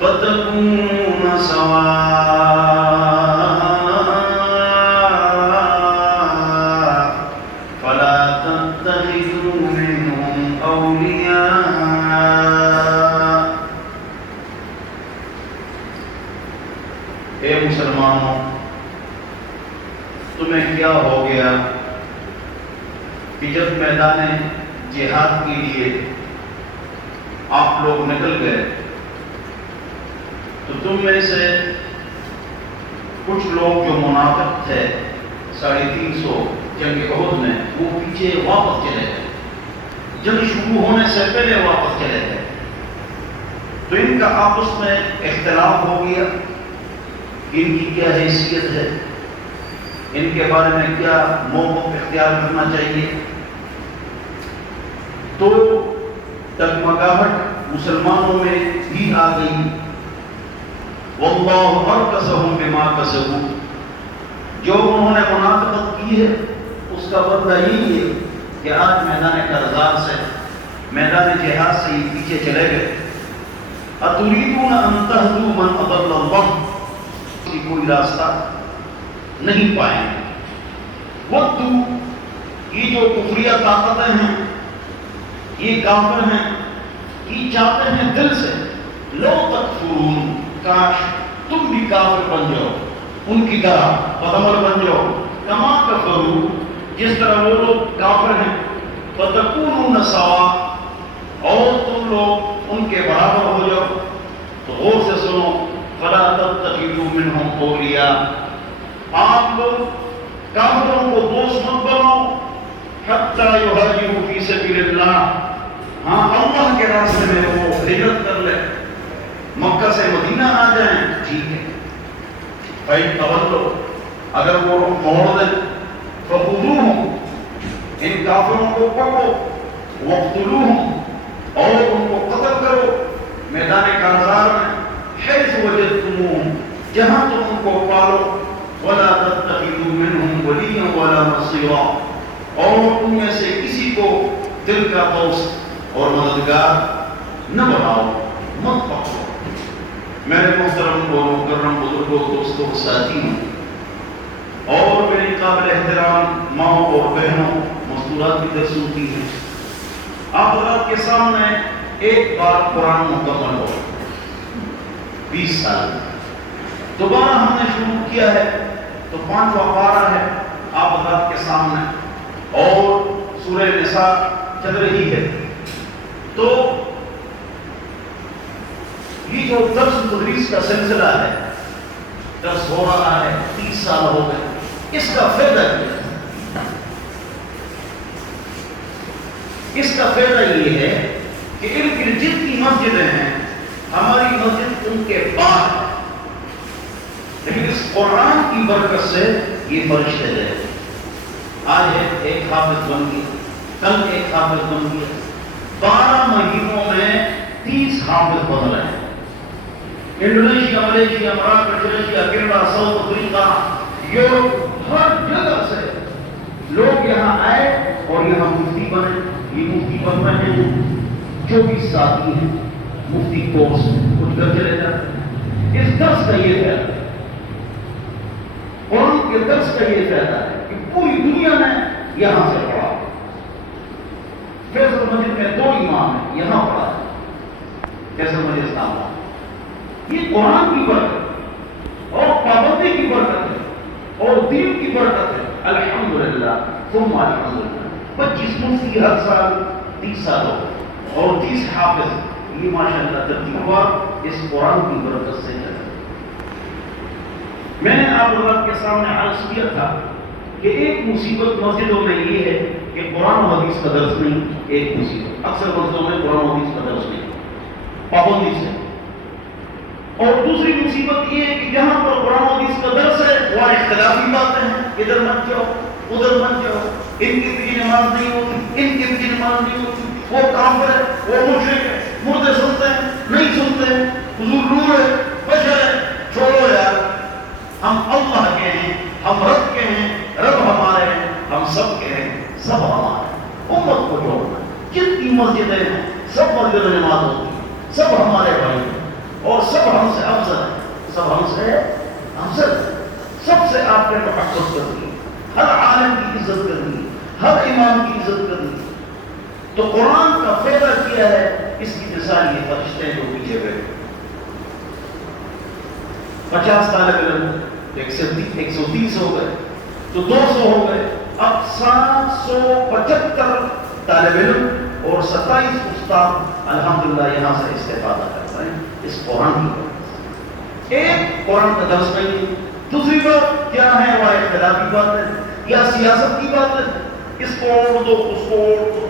فتكون سواء فلا تتخذوا منهم أولياء۔ اے مسلمانوں، تمہیں کیا ہو گیا کہ جب میدان جہاد کے لیے آپ لوگ نکل گئے تو تم میں سے کچھ لوگ جو منافق تھے 350 جنگ احد میں، وہ پیچھے واپس چلے گئے، جنگ شروع ہونے سے پہلے واپس چلے گئے۔ تو ان کا آپس میں اختلاف ہو گیا، ان کی کیا حیثیت ہے، ان کے بارے میں کیا موقف اختیار کرنا چاہیے۔ تو ڈگمگاہٹ مسلمانوں میں بھی آ گئی۔ واللہ ارکسہم بما کسبوا، جو انہوں نے منافقت کی ہے اس کا بدلہ یہی ہے کہ آج میدان کرزار سے، میدان جہاد سے ہی پیچھے چلے گئے۔ اتریدون ان تہدوا من اضل اللہ، کوئی راستہ نہیں پائیں گے۔ ودو، یہ جو کفریہ طاقتیں ہیں، یہ کافر ہیں، یہ چاہتے ہیں دل سے لو تکفرون، کاش تم بھی کافر بن جاؤ، ان کی طرح بدعمل بن جاؤ، کما کفروا، جس طرح وہ لوگ کافر ہیں، فتکونون سواء، اور تم لوگ ان کے برابر ہو جاؤ۔ تو غور سے سنو، فلا تتخذوا منهم اولیاء، آپ لوگ کافروں کو دوست مت بنو، حتی یہاجروا فی سبیل اللہ، ہاں اللہ کے راستے میں وہ ہجرت کر لے، مکہ سے مدینہ آ جائیں، ٹھیک ہے۔ فَإِن تَوَلَّوْا، اگر وہ موڑ دیں، فَخُذُوهُمْ، ان کافروں کو پکڑو، وَاقْتُلُوهُمْ، اور ان کو قتل کرو میدان کارزار میں، حیث وجدتموہم، جہاں تم ان کو پالو، وَلَا تَتَّخِذُوا مِنْهُمْ وَلِيًّا وَلَا نَصِيرًا، اور ان میں سے کسی کو دل کا دوست اور مددگار نہ بناؤ، مت پکڑو۔ میرے محترم و مکرم بزرگوں، دوستوں، ساتھیوں، اور میری قابل احترام ماں اور بہنوں، مستورات کی درس سنتی ہیں، آپ حضرات کے سامنے ایک بار قرآن مکمل ہو 20 سال، دوبارہ ہم نے شروع کیا ہے، تو 5واں پارہ ہے آپ حضرات کے سامنے، اور سورہ نساء چل رہی ہے۔ تو یہ جو درس تدریس کا سلسلہ ہے، درس ہو رہا ہے، 30 سال ہو گئے، اس کا فائدہ کیا ہے؟ اس کا فائدہ یہ ہے کہ ارد گرد جتنی مسجدیں ہیں، ہماری مسجد ان کے بعد ہے، لیکن اس قرآن کی برکت سے یہ فرشتے گئے۔ آج ایک حافظ بن گیا، کل ایک حافظ بن گیا، 12 مہینوں میں 30 حافظ بدلے ہیں۔ انڈونیشیا، ملیشیا، مراکش، Russia, Canada, South Africa, Europe, ہر جگہ سے لوگ یہاں آئے اور یہاں مفتی بنے۔ یہ مفتی بن رہے ہیں 24 ساتھی ہیں، مفتی کورس کچھ گھر چلے جاتے ہیں۔ اس درس کا یہ فائدہ ہے، قرآن کے درس کا یہ فائدہ ہے کہ پوری دنیا نے یہاں سے پڑھا۔ فیصل مسجد میں 2 امام ہیں، یہاں پڑھا ہے، فیصل مسجد اسلام آباد۔ یہ قرآن کی برکت اور پابندی کی برکت ہے اور دین کی برکت ہے، الحمدللہ ثم الحمدللہ۔ 25 مفتی ہر سال 30 سال ہو اور 30 حافظ، یہ ماشاءاللہ ترتیب ہوا اس قرآن کی برکت سے چلا۔ میں نے آپ لوگوں کے سامنے عرض کیا تھا کہ ایک مصیبت مسجدوں میں یہ ہے کہ قرآن و حدیث کا درس نہیں، ایک مصیبت اکثر مسجدوں میں قرآن و حدیث کا درس نہیں، پابندی سے۔ اور دوسری مصیبت یہ ہے کہ جہاں پر قرآن و حدیث کا درس ہے وہاں اختلافی باتیں ہیں، ادھر مت جاؤ ادھر مت جاؤ، ان کی بھی نماز نہیں ہوتی، ان کی بھی نماز نہیں ہوتی، وہ کافر ہے، وہ مشرک ہے، مردے سنتے ہیں نہیں سنتے ہیں، حضور روح ہے بشر ہے۔ چھوڑو یار، ہم اللہ کے ہیں، ہم رب کے ہیں، رب ہمارے ہیں، ہم سب کے ہیں، سب ہمارے ہیں۔ امت کو جوڑنا، جتنی مسجدیں ہیں سب مسجدوں میں نماز ہوتی ہے، سب ہمارے بھائی ہیں اور سب سب ہم سے افضل ہے، سب ہم سے افضل ہے، سب سے آپ نے محبت کرنی، ہر عالم کی عزت کرنی، ہر امام کی عزت کرنی۔ تو قرآن کا فائدہ کیا ہے، اس کی مثال یہ فرشتے ہیں جو پیچھے بیٹھے 50 طالب علم 130 ہو گئے تو 200 ہو گئے، اب 775 طالب علم اور 27 استاد الحمدللہ یہاں سے استفادہ کرتے ہیں اس قرآن کی وجہ سے۔ ایک قرآن کا درس نہیں، دوسری بات کیا ہے وہ اختلافی بات ہے یا سیاست کی بات ہے، اس کو اوڑ دو اس کو اوڑ دو۔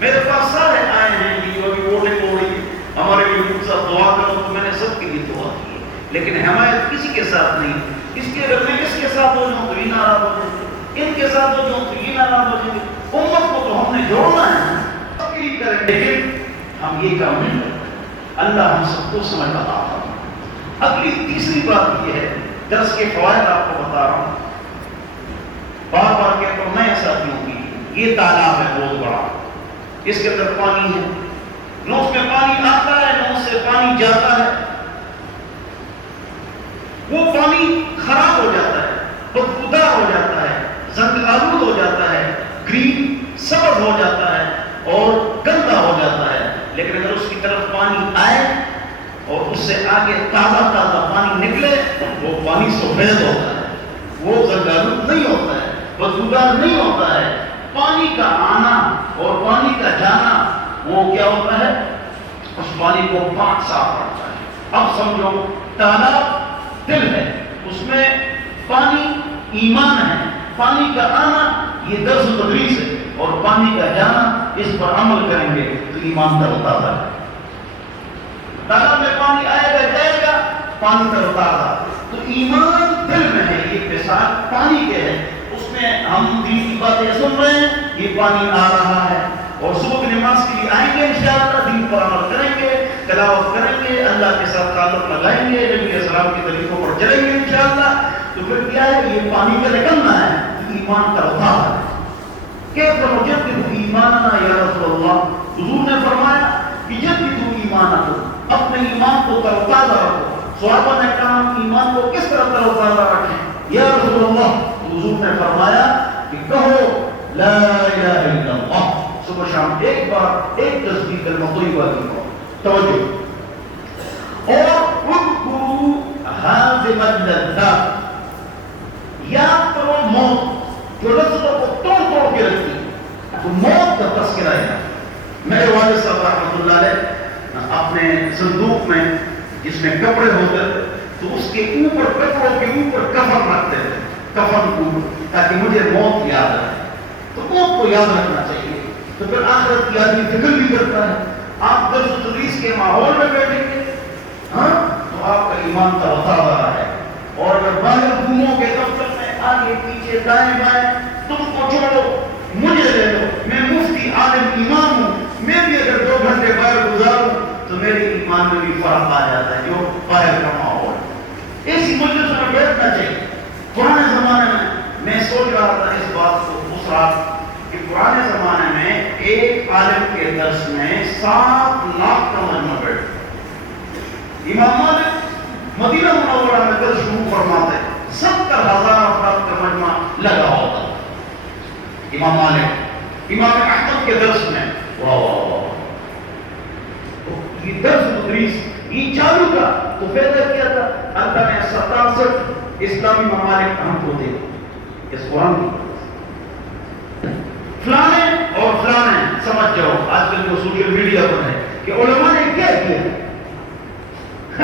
میرے پاس سارے آئے ہیں کہ جو ابھی ووٹنگ ہو رہی ہے ہمارے لیے صاحب دعا کرو، تو میں نے سب کے لیے دعا کی، لیکن حمایت کسی کے ساتھ نہیں۔ اس کے اگر میں اس کے ساتھ ہو جاؤں تو یہ ناراض ہو جائیں گے، ان کے ساتھ ہو جاؤں تو یہ ناراض ہو جائیں گے۔ امت کو تو ہم نے جوڑنا ہے، تقریر کریں، لیکن ہم یہ کام نہیں کرتے۔ اللہ ہم سب کو سمجھ بتا رہا ہوں۔ اگلی تیسری بات یہ ہے، درس کے فوائد آپ کو بتا رہا ہوں، بار بار کہتا ہوں میں ساتھیوں کی، یہ تالاب ہے بہت بڑا، اس کے اندر پانی ہے، نہ اس میں پانی آتا ہے نہ اس سے پانی جاتا ہے، وہ پانی خراب ہو جاتا ہے، بدبودار ہو جاتا ہے، زنگ آلود ہو جاتا ہے، گرین سبز ہو جاتا ہے اور گندا ہو جاتا ہے۔ لیکن اگر اس کی طرف پانی آئے اور اس سے آگے تازہ تازہ پانی نکلے، وہ پانی سفید ہوتا ہے، وہ زنگ آلود نہیں ہوتا ہے، بدبودار نہیں ہوتا ہے۔ پانی کا آنا اور پانی کا جانا وہ کیا ہوتا ہے، اس پانی کو پاک صاف رکھتا ہے۔ اب سمجھو تالاب دل ہے، اس میں پانی ایمان ہے، پانی کا آنا یہ درس و تدریس ہے اور پانی کا جانا اس پر عمل کریں گے تو ایمان تر تازہ ہے۔ تالاب میں پانی آئے گا جائے گا، پانی تر تازہ، تو ایمان دل میں ہے، یہ مثال پانی کے ہے، اس میں ہم دین کی باتیں سن رہے ہیں، یہ پانی آ رہا ہے اور صبح کی نماز کے لیے آئیں گے انشاءاللہ، دین پر عمل کریں گے، تلاوت کریں گے، اللہ کے ساتھ تعلق لگائیں گے، نبی علیہ السلام کے طریقوں پر چلیں گے انشاءاللہ، تو پھر کیا ہے، یہ پانی کا نکلنا ہے، ایمان کا اتار ہے۔ کیف نجدد ایماننا یا رسول اللہ، حضور نے فرمایا کہ جددوا ایمانکم، اپنے ایمان کو تر و تازہ رکھو۔ صحابہ نے کہا ایمان کو کس طرح تر و تازہ رکھیں یا رسول اللہ؟ حضور نے فرمایا کہ کہو لا الہ الا اللہ، صبح شام ایک بار ایک تصدیق کلمہ طیبہ کی کو توجہ، اور اذکروا ہاذم اللذات، یاد کرو موت جو لذتوں کو توڑ توڑ کے رکھتی ہے، تو موت کا تذکرہ ہے۔ میرے والد صاحب رحمۃ اللہ علیہ اپنے صندوق میں جس میں کپڑے ہوتے تھے تو اس کے اوپر کپڑوں کے اوپر کفن رکھتے تھے، کفن کو، تاکہ مجھے موت یاد رہے۔ تو موت کو یاد رکھنا چاہیے، تو پھر آخرت کی آدمی فکر بھی کرتا ہے۔ آپ درس و تدریس کے ماحول میں بیٹھیں گے ہاں تو آپ کا ایمان کا بتا رہا ہے، اور اگر باہر گھومو گے دفتر میں آگے پیچھے دائیں بائیں، تم کو چھوڑو مجھے لے لو، میں مفتی عالم امام ہوں، میں بھی اگر 2 گھنٹے باہر گزاروں تو میرے ایمان میں بھی فرق آ جاتا ہے، جو باہر کا ماحول۔ اسی مجلس میں بیٹھنا چاہیے۔ پرانے زمانے میں سوچ رہا تھا اس بات کو اس رات کہ پرانے زمانے میں ایک عالم کے درس میں 7 لاکھ کا مجمع بیٹھتا۔ امام مالک مدینہ منورہ میں درس شروع فرماتے 70,000 افراد کا مجمع لگا ہوتا۔ امام مالک، امام احمد کے درس میں واہ واہ واہ، یہ درس تدریس یہ چالو تھا، تو فائدہ کیا تھا؟ اللہ نے 67 اسلامی ممالک ہم کو دے اس قرآن کی، فلانے اور فلانے سمجھ جاؤ۔ آج کل جو سوشل میڈیا پر ہے کہ علماء نے کیا کیا،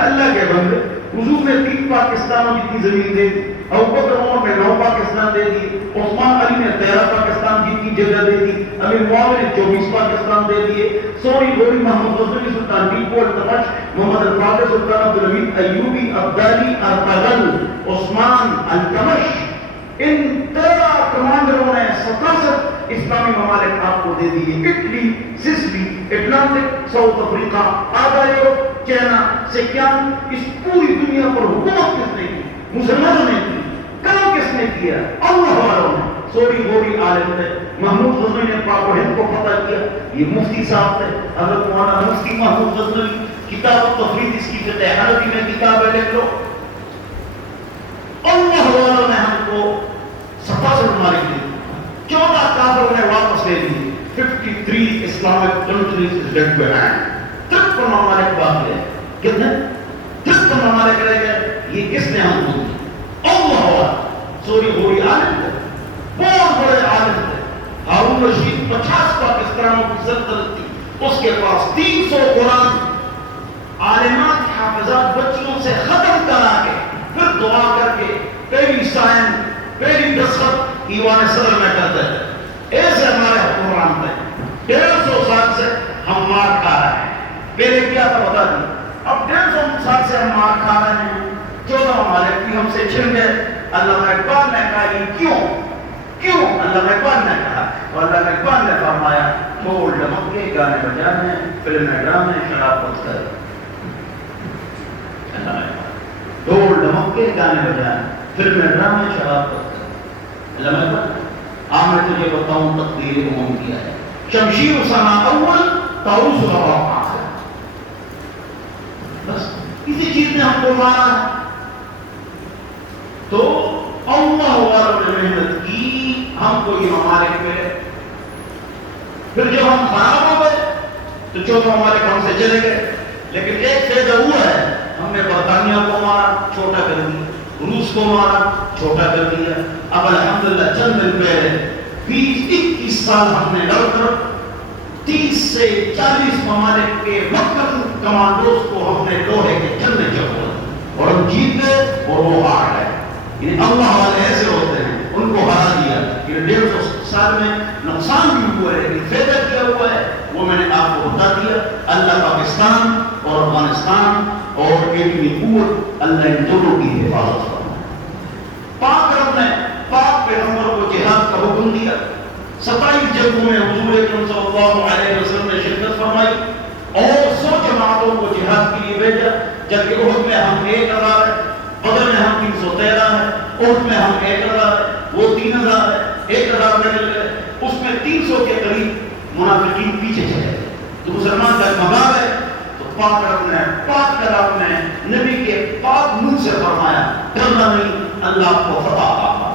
اللہ کے بندے، حضور نے 3 پاکستانوں جتنی زمین دے دی، ابوبکر عمر نے 9 پاکستان دے دی، عثمان علی نے 13 پاکستان جتنی جگہ دے دی، امیر معاویہ نے 24 پاکستان دے دیے، سوری گوری محمد غزنوی سلطان ٹیپو التمش، محمد الفاتح سلطان عبدالحمید ایوبی، عبدالی ارطغرل، عثمان التمش، ان 13 کمانڈروں نے 67 اسلامی ممالک آپ کو دے دیے، Italy, Sicily, Atlantic, South Africa, آدھا یورپ، چائنا، سیکیان، اس پوری دنیا پر حکومت کس نے کی؟ مسلمانوں نے کی۔ کام کس نے کیا؟ اللہ والوں نے۔ سوری گوری عالم تھے، محمود غزنوی نے پاک و ہند کو فتح کیا، یہ مفتی صاحب تھے، حضرت مولانا مفتی محمود غزنوی، کتاب التفرید اس کی فقہ حنفی میں کتابیں لکھ لو. اللہ والوں نے ہم کو 77 ممالک دی, 14 کافروں نے واپس لے لی. 53 Islamic countries is left behind. 53 ممالک باقی ہے. کتنے 53 ممالک رہ گئے. یہ کس نے ہم کو دی؟ اللہ والا. سوری ہوئی عالم تھے, بہت بڑے عالم تھے. ہارون رشید 50 پاکستانوں کی سلطنت تھی, اس کے پاس 300 قرآن عالمات حافظات بچوں سے ختم کرا کے پھر دعا کر کے پہلی سائن پہلی دستخط ایوان صدر میں کرتے تھے. ایسے ہمارے حکمران تھے. 150 سال سے ہم مار کھا رہے ہیں. پہلے کیا تھا بتا دیں, اب 150 سال سے ہم مار کھا رہے ہیں. 14 ممالک بھی ہم سے چھن گئے. علامہ اقبال نے کہا یہ کیوں کیوں علامہ اقبال نے کہا, اور علامہ اقبال نے فرمایا ڈھول ڈمکے گانے بجانے فلمیں ڈرامے شرافت کر. ڈھول ڈمکے گانے بجانے فلمیں ڈرامے شرافت کر. علامہ اقبال میں تجھے بتاؤں تقدیر عموم کیا ہے. شمشیر سنا اول طاؤس روا آخر. بس کسی چیز نے ہم کو مارا ہے تو اللہ والوں نے محنت کی, ہم کو یہ ممالک ملے. پھر جب ہم خراب ہو گئے تو 14 ممالک ہم سے چلے گئے. لیکن ایک فائدہ ہوا ہے, ہم نے برطانیہ کو مارا, چھوٹا کر دیا. روس کو مارا, چھوٹا کر دیا. اب الحمدللہ چند دن پہلے 20-21 سال ہم نے لڑ کر 30 سے 40 ممالک کے مکر کمانڈوز کو ہم نے لوہے کے چلنے چڑھا اور ہم جیت گئے اور وہ ہار گئے. یعنی اللہ والے ایسے ہوتے ہیں, ان کو ہرا دیا. یہ 150 سال میں نقصان بھی ہوا ہے لیکن فائدہ کیا ہوا ہے وہ میں نے آپ کو بتا دیا. اللہ پاکستان اور افغانستان اور ایٹمی قوت اللہ ان دونوں کی حفاظت فرمائے. پاک رب نے پاک پیغمبر کو جہاد کا حکم دیا. 27 جنگوں میں حضور اکرم صلی اللہ علیہ وسلم نے شرکت فرمائی اور 100 جماعتوں کو جہاد کے لیے بھیجا. جنگ احد میں ہم 1000 ہیں, بدر میں ہم 313 ہیں, احد میں ہم 1000 ہیں, وہ 3000 ہے, 1000 میں مل گئے. اس میں 300 کے قریب منافقین پیچھے چلے گئے تو مسلمان کا مگا گئے. تو پاک رب نے نبی کے پاک منہ سے فرمایا ڈرنا نہیں, اللہ کو فتح عطا.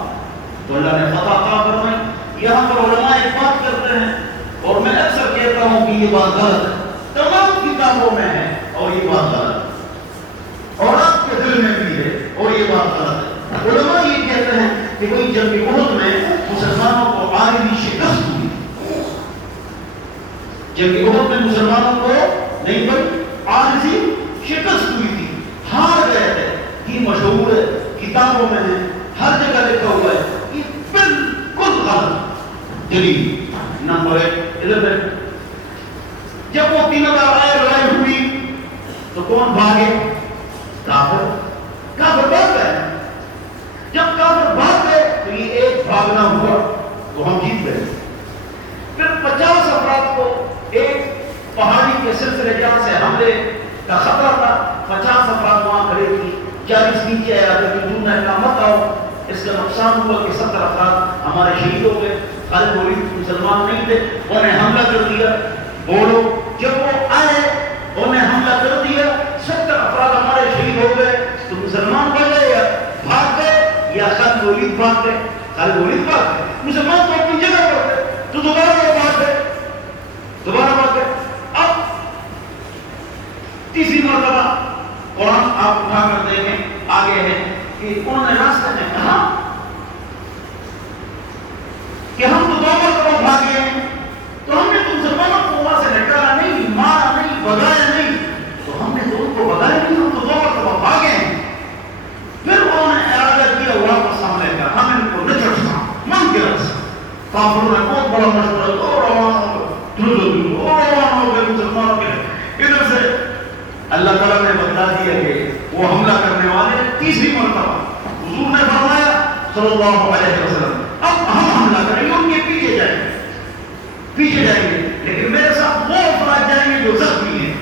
تو اللہ نے فتح عطا فرمائی. یہاں پر علماء ایک بات کرتے ہیں اور میں اکثر کہتا ہوں کہ یہ بات غلط ہے. تمام کتابوں میں ہے اور یہ بات غلط ہے, اور آپ کے دل میں بھی ہے اور یہ بات غلط ہے. علماء یہ کہتے ہیں کہ وہی جنگ احد میں مسلمانوں کو عارضی شکست ہوئی. جنگ احد میں مسلمانوں کو نہیں بلکہ عارضی شکست ہوئی تھی, ہار گئے تھے. یہ مشہور ہے, کتابوں میں ہے, ہر جگہ لکھا ہوا ہے. یہ بالکل غلط دلیل. نمبر 11 جب وہ 3000 آئے لڑائی ہوئی تو کون بھاگے؟ کافر. کافر بھاگ گئے. جب کافر بھاگ گئے تو یہ ایک بھاگنا ہوا تو ہم جیت گئے. پھر 50 افراد کو ایک پہاڑی کے سلسلے جہاں سے حملے کا خطرہ تھا, 50 افراد وہاں کھڑے تھی, 40 نیچے آیا کہ تم نے کہا مت آؤ. اس کا نقصان ہوا کہ 70 افراد ہمارے شہید ہو گئے. خالد ولید مسلمان نہیں تھے, انہیں حملہ کر دیا. بولو جب وہ آئے انہیں حملہ کر دیا, 70 افراد ہمارے شہید ہو گئے. تو مسلمان بن گئے یا بھاگ گئے یا خالد ولید بھاگ گئے؟ خالد ولید بھاگ گئے. مسلمان تو اپنی جگہ پر گئے تو دوبارہ وہ بھاگ گئے, دوبارہ بھاگ گئے. اب تیسری مرتبہ قرآن آپ اٹھا کر دیکھیں آگے ہے کہ انہوں نے راستے میں کہا کہ ہم تو 2 مرتبہ بھاگے ہیں, تو ہم نے تو مسلمانوں کو وہاں سے نکالا نہیں, مارا نہیں, بگایا نہیں, تو ہم نے تو ان کو بگایا نہیں, ہم تو 2 مرتبہ بھاگے ہیں. پھر انہوں نے ارادہ کیا واپس حملے کا, ہم ان کو نچڑنا من کے رس. کافروں نے بہت بڑا مشورہ تو روانہ ہو گئے مسلمانوں کے ادھر سے. اللہ تعالیٰ نے بتا دیا کہ وہ حملہ کرنے والے تیسری مرتبہ. حضور نے فرمایا صلی اللہ علیہ وسلم اب ہم حملہ کریں گے, ان کے پیچھے جائیں گے, پیچھے جائیں گے, لیکن میرے ساتھ وہ افراد جائیں گے جو زخمی ہیں.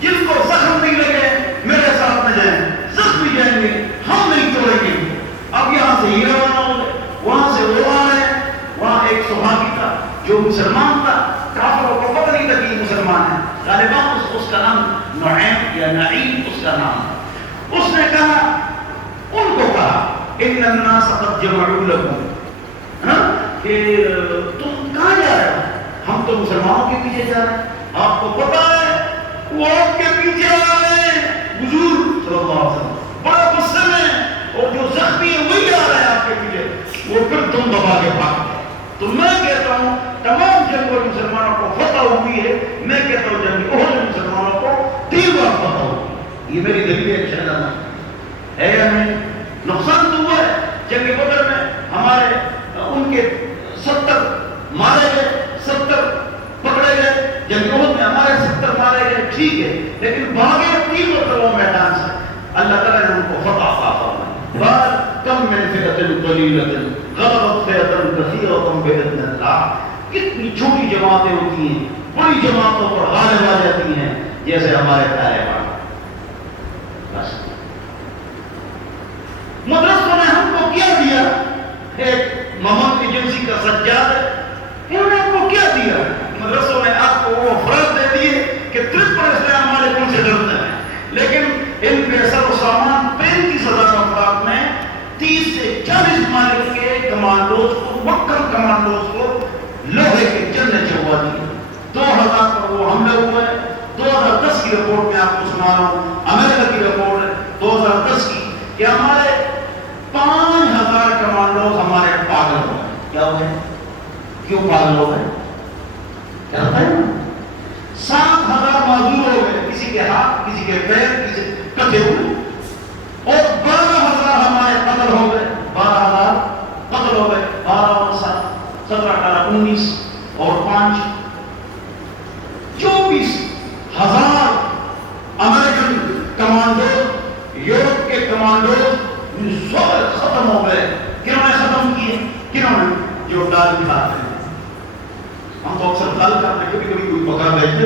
جن کو زخم نہیں لگے میرے ساتھ نہ جائیں, زخمی جائیں گے, ہم نہیں چھوڑیں گے. اب یہاں سے یہ روانہ ہو گئے, وہاں سے وہ آ رہے ہیں. وہاں ایک صحابی تھا جو مسلمان تھا, کافروں کو پتہ نہیں تھا کہ مسلمان ہے. غالباً اس کا نام نعیم یا نعیم اس کا نام. اس نے کہا ان کو کہا ان الناس قد جمعوا لكم، کہ تم کہاں جا رہے ہو؟ ہم تو مسلمانوں کے پیچھے جا رہے ہیں، آپ کو پتا ہے وہ آپ کے پیچھے آ رہے ہیں، حضور صلی اللہ علیہ وسلم بڑا غصے میں، اور جو زخمی ہے وہی آ رہے ہیں آپ کے پیچھے، وہ پھر تم دبا کے بھاگ گئے۔ تو میں کہتا ہوں تمام جنگوں میں مسلمانوں کو فتح ہوئی ہے، میں کہتا ہوں جنگ احد میں مسلمانوں کو 3 بار فتح ہوئی، یہ میری دلیل ہے شہادت ہے یا نہیں؟ نقصان تو ہوا ہے جنگ بدر میں، ہمارے ان کے 70 مارے گئے، 70 پکڑے گئے، جنگ احد میں ہمارے 70 مارے گئے، ٹھیک ہے، لیکن بھاگے 3 مرتبہ میدان سے، اللہ تعالیٰ نے ان کو فتح عطا فرمائی۔ بار کم من فئۃ قلیلۃ غلبت فئۃ کثیرۃ بإذن اللہ، کتنی چھوٹی جماعتیں ہوتی ہیں بڑی جماعتوں پر غالب آ جاتی ہیں، جیسے ہمارے طالبان۔ بس مدرسوں نے ہم کو کیا دیا؟ ایک محمد ایجنسی کا سجاد ہے، انہوں نے ہم کو کیا دیا؟ مدرسوں نے آپ کو وہ افراد دے دیے کہ ٹرپ پر اسلام والے کون سے ڈرتے ہیں، لیکن ان کے سر و سامان 35,000 افراد میں 30 سے 40 ممالک کے کمانڈوز کو، مکر کمانڈوز کو لوہے کے چلنے چڑھوا دیے۔ 2000 پر وہ حملے ہوئے۔ 2010 کی رپورٹ میں آپ کو سنا رہا ہوں، امریکہ کی رپورٹ ہے 2010 کی، کہ ہمارے 5000 کمانڈوز ہمارے پاگل ہو گئے۔ کیا ہو گئے؟ کیوں پاگل ہو گئے؟ کیا ہوتا ہے؟ 7000 معذور ہو گئے، کسی کے ہاتھ، کسی کے پیر، کسی کٹے ہوئے، اور 12000 ہمارے قتل ہو گئے۔ 12000 قتل ہو گئے، 12 اور 7 17 18 19 اور 5 24,000 امریکن کمانڈو، یورپ کے کمانڈو سب ختم ہو گئے۔ کنہوں نے ختم کیے؟ کنہوں نے؟ جو ڈال کھاتے ہیں۔ ہم تو اکثر ڈال کھاتے ہیں، کبھی کبھی کوئی پکا بیٹھتے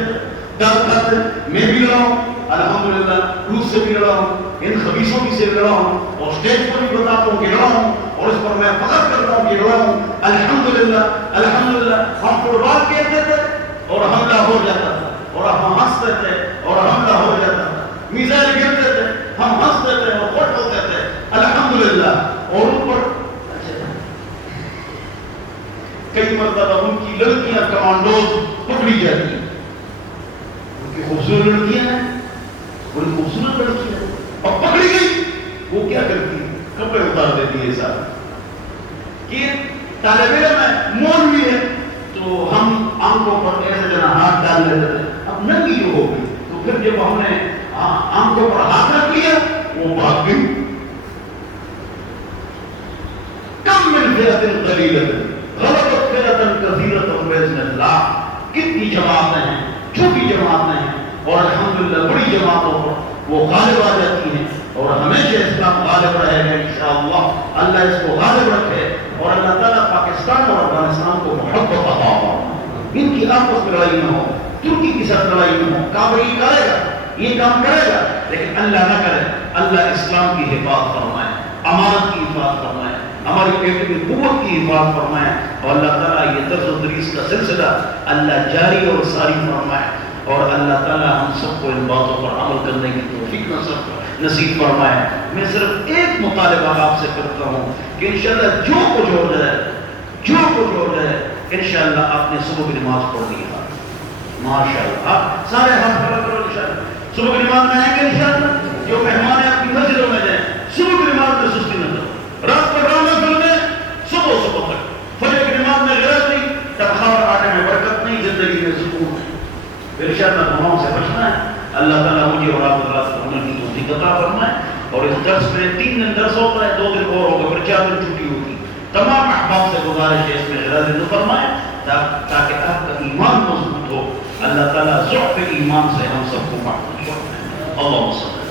ڈال کھاتے ہیں۔ میں بھی لڑا ہوں الحمدللہ، روس سے بھی لڑا ہوں، ان خبیثوں بھی سے لڑا ہوں، اور اسٹیج پر بھی بتاتا ہوں کہ لڑا ہوں، اور اس پر میں فخر کرتا ہوں کہ لڑا ہوں الحمدللہ الحمدللہ۔ ہم فٹ بال کھیلتے تھے اور حملہ ہو جاتا تھا، اور ہم ہنستے تھے اور حملہ ہو جاتا تھا، میزائل گرتے تھے ہم ہنستے تھے اور خوش ہوتے تھے الحمدللہ۔ اور اوپر کئی مرتبہ ان کی لڑکیاں کمانڈوز پکڑی جاتی ہیں، ان کی خوبصورت لڑکیاں ہیں، بڑی خوبصورت لڑکیاں ہیں، اور پکڑی گئی، وہ کیا کرتی ہیں؟ کپڑے اتار دیتی ہے سارے۔ کہ طالب علم ہے، مولوی ہے، تو ہم آنکھوں پر ایسے جنا ہاتھ ڈال لیتے تھے، اب ننگی جو ہو گئی، تو پھر جب ہم نے آنکھوں پر ہاتھ رکھ لیا وہ بھاگ گئی۔ کم من فئۃ قلیلۃ غلبت فئۃ کثیرۃ بإذن اللہ، کتنی جماعتیں ہیں، چھوٹی جماعتیں ہیں، اور الحمدللہ بڑی جماعتوں پر وہ غالب آ جاتی ہیں، اور ہمیشہ اسلام غالب رہے گا انشاءاللہ۔ اللہ اس کو غالب رکھے، اور اللہ تعالیٰ پاکستان اور افغانستان کو محبت عطا فرمائے، ان کی آپس میں لڑائی نہ ہو، ترکی کے ساتھ لڑائی نہ ہو۔ کعبہ یہ کرے گا، یہ کام کرے گا، لیکن اللہ نہ کرے۔ اللہ اسلام کی حفاظت فرمائے، امانت کی حفاظت فرمائے، ہماری بیٹے کی قوت کی حفاظت فرمائے، اور اللہ تعالیٰ یہ درس و تدریس کا سلسلہ اللہ جاری اور ساری فرمائے، اور اللہ تعالیٰ ہم سب کو ان باتوں پر عمل کرنے کی توفیق نصیب فرمائے۔ میں صرف ایک مطالبہ آپ سے کرتا ہوں کہ انشاءاللہ جو کچھ ہو جائے انشاءاللہ آپ نے صبح کی نماز پڑھ لی ہے، ماشاءاللہ آپ سارے ہاتھ کھڑا کرو انشاءاللہ۔ صبح کی نماز میں آئیں گے انشاءاللہ، جو مہمان ہیں آپ کی مسجدوں میں جائیں، صبح کی نماز میں سستی نہ کرو، رات کو ڈرامے فلمیں صبح تک، فجر کی نماز میں غیرت نہیں، تبخار آٹے میں برکت نہیں، زندگی میں سکون نہیں۔ ارشاد گناہوں سے بچنا ہے۔ اللہ تعالیٰ مجھے اور آپ حضرات کو عمل کی توفیق عطا فرمائے، اور اس درس میں 3 دن درس ہوتا ہے، 2 دن اور ہوگا، پھر 4 دن چھٹی ہوگی۔ تمام احباب سے گزارش ہے اس میں غیر فرمائے تاکہ آپ کا ایمان مضبوط ہو۔ اللہ تعالیٰ ضعف ایمان سے ہم سب کو محفوظ فرمائے۔ اللہم صل